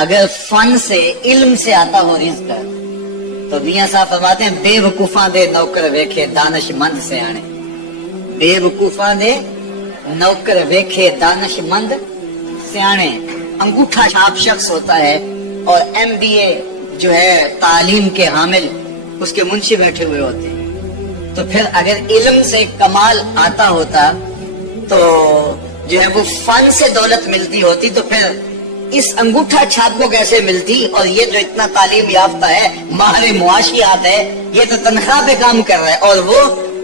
اگر فن سے علم سے آتا ہو رزق تو میاں صاحب فرماتے ہیں بے وقوفاں دے نوکر ویکھے دانش مند سے آنے. بے وقوفاں دے نوکر ویکھے دانش مند سے آنے. انگوٹھا چھاپ شخص ہوتا ہے اور MBA جو ہے تعلیم کے حامل اس کے منشی بیٹھے ہوئے ہوتے ہیں. تو پھر اگر علم سے کمال آتا ہوتا تو جو ہے وہ فن سے دولت ملتی ہوتی تو پھر اس انگوٹھا چھاپ کو کیسے ملتی. اور یہ جو اتنا تعلیم یافتہ ہے ماہر معاشیات ہے یہ تو تنخواہ پہ کام کر رہا ہے اور وہ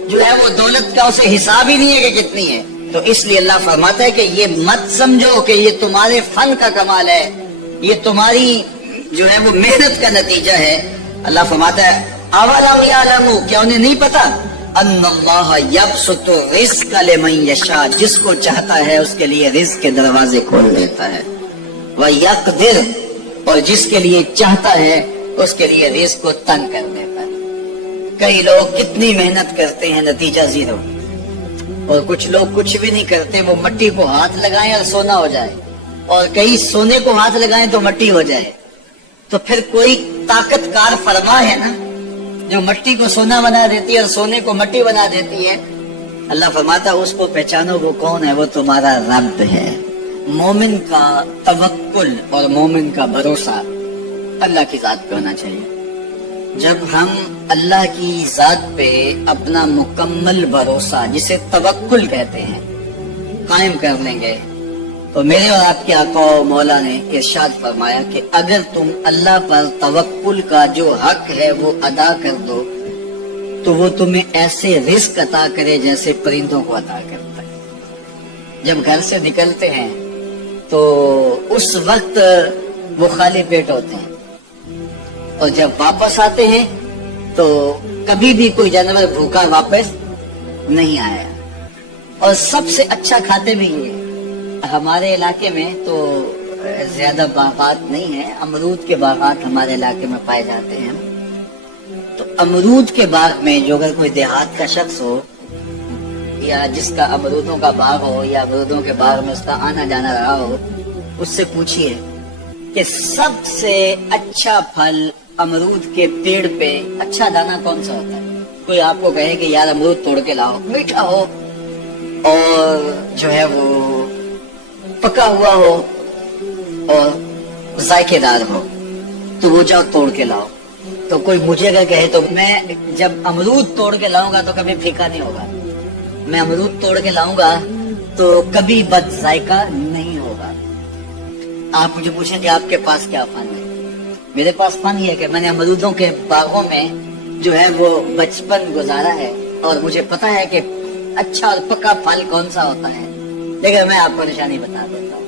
جو ہے وہ دولت کا اسے حساب ہی نہیں ہے کہ کتنی ہے. تو اس لیے اللہ فرماتا ہے کہ یہ مت سمجھو کہ یہ تمہارے فن کا کمال ہے, یہ تمہاری جو ہے وہ محنت کا نتیجہ ہے. اللہ فرماتا ہے اولم یعلموا, کیا انہیں نہیں پتا ان اللہ یبسط الرزق لمن یشاء, جس کو چاہتا ہے اس کے لیے رزق کے دروازے کھول دیتا ہے. وَيَقْدِرُ, اور جس کے لیے چاہتا ہے اس کے لیے رزق کو تنگ کر دیتا ہے. کئی لوگ کتنی محنت کرتے ہیں نتیجہ زیرو, اور کچھ لوگ کچھ بھی نہیں کرتے, وہ مٹی کو ہاتھ لگائیں اور سونا ہو جائے, اور کئی سونے کو ہاتھ لگائیں تو مٹی ہو جائے. تو پھر کوئی طاقت کار فرما ہے نا جو مٹی کو سونا بنا دیتی ہے اور سونے کو مٹی بنا دیتی ہے. اللہ فرماتا ہے اس کو پہچانو, وہ کون ہے, وہ تمہارا رب ہے. مومن کا توکل اور مومن کا بھروسہ اللہ کی ذات پہ ہونا چاہیے. جب ہم اللہ کی ذات پہ اپنا مکمل بھروسہ جسے توکل کہتے ہیں قائم کر لیں گے تو میرے اور آپ کے آقا و مولا نے ارشاد فرمایا کہ اگر تم اللہ پر توکل کا جو حق ہے وہ ادا کر دو تو وہ تمہیں ایسے رزق عطا کرے جیسے پرندوں کو عطا کرتا ہے. جب گھر سے نکلتے ہیں تو اس وقت وہ خالی پیٹ ہوتے ہیں, اور جب واپس آتے ہیں تو کبھی بھی کوئی جانور بھوکا واپس نہیں آیا. اور سب سے اچھا کھاتے بھی یہ. ہمارے علاقے میں تو زیادہ باغات نہیں ہیں, امرود کے باغات ہمارے علاقے میں پائے جاتے ہیں. تو امرود کے باغ میں جو اگر کوئی دیہات کا شخص ہو یا جس کا امرودوں کا باغ ہو یا امرودوں کے باغ میں اس کا آنا جانا رہا ہو, اس سے پوچھئے کہ سب سے اچھا پھل امرود کے پیڑ پہ اچھا دانا کون سا ہوتا ہے. کوئی آپ کو کہے کہ یار امرود توڑ کے لاؤ, میٹھا ہو اور جو ہے وہ پکا ہوا ہو اور ذائقے دار ہو تو وہ جاؤ توڑ کے لاؤ. تو کوئی مجھے اگر کہے تو میں جب امرود توڑ کے لاؤں گا تو کبھی پھیکا نہیں ہوگا, میں امرود توڑ کے لاؤں گا تو کبھی بد ذائقہ نہیں ہوگا. آپ مجھے پوچھیں کہ آپ کے پاس کیا فن ہے. میرے پاس فن یہ ہے کہ میں نے امرودوں کے باغوں میں جو ہے وہ بچپن گزارا ہے اور مجھے پتا ہے کہ اچھا اور پکا پھل کون سا ہوتا ہے. لیکن میں آپ کو نشانی بتا دیتا ہوں.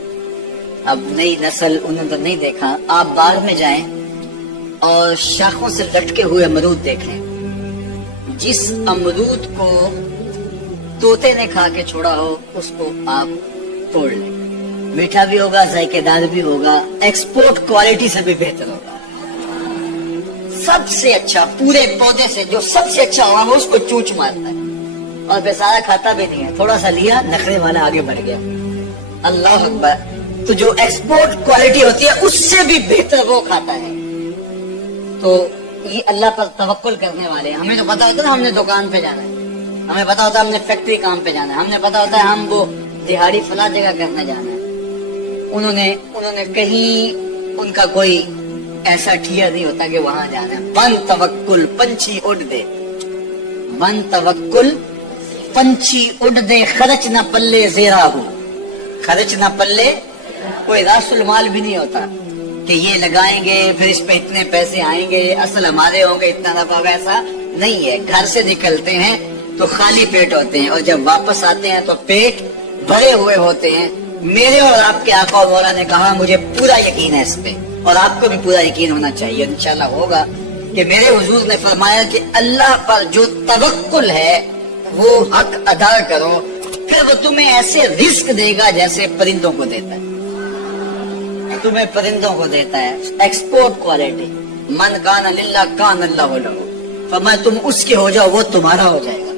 اب نئی نسل انہوں نے تو نہیں دیکھا, آپ باغ میں جائیں اور شاخوں سے لٹکے ہوئے امرود دیکھیں. جس امرود کو طوطے نے کھا کے چھوڑا ہو اس کو آپ توڑ لیں, میٹھا بھی ہوگا, ذائقے دار بھی ہوگا, ایکسپورٹ کوالٹی سے بھی بہتر ہوگا. سب سے اچھا پورے پودے سے جو سب سے اچھا ہوگا وہ اس کو چونچ مارتا ہے اور بیچارہ کھاتا بھی نہیں ہے. تھوڑا سا لیا, نخرے والا آگے بڑھ گیا. اللہ اکبر. تو جو ایکسپورٹ کوالٹی ہوتی ہے اس سے بھی بہتر وہ کھاتا ہے. تو یہ اللہ پر توکل کرنے والے, ہمیں تو پتا ہوتا ہے ہم نے دکان پہ جانا ہے, ہمیں پتا ہوتا ہے ہم نے فیکٹری کام پہ جانا ہے, ہم نے پتا ہوتا ہے ہم وہ دہاڑی فلاں جگہ کرنے جانا ہے. انہوں نے کہیں ان کا کوئی ایسا ٹھیا نہیں ہوتا کہ وہاں جانا ہے. بن توکل پنچھی اڑ دے, بن توکل پنچھی اڑ دے, خرچ نہ پلے زیرا ہو, خرچ نہ پلے کوئی راس المال بھی نہیں ہوتا کہ یہ لگائیں گے پھر اس پہ اتنے پیسے آئیں گے اصل ہمارے ہوں گے اتنا نفع. ویسا نہیں ہے. گھر سے نکلتے ہیں تو خالی پیٹ ہوتے ہیں اور جب واپس آتے ہیں تو پیٹ بھرے ہوئے ہوتے ہیں. میرے اور آپ کے آقا و مولا نے کہا مجھے پورا یقین ہے اس پہ, اور آپ کو بھی پورا یقین ہونا چاہیے, انشاءاللہ ہوگا, کہ میرے حضور نے فرمایا کہ اللہ پر جو توکل ہے وہ حق ادا کرو, پھر وہ تمہیں ایسے رزق دے گا جیسے پرندوں کو دیتا ہے. تمہیں پرندوں کو دیتا ہے ایکسپورٹ کوالٹی. من کان للہ کان اللہ لہ, فرمایا تم اس کے ہو جاؤ وہ تمہارا ہو جائے گا.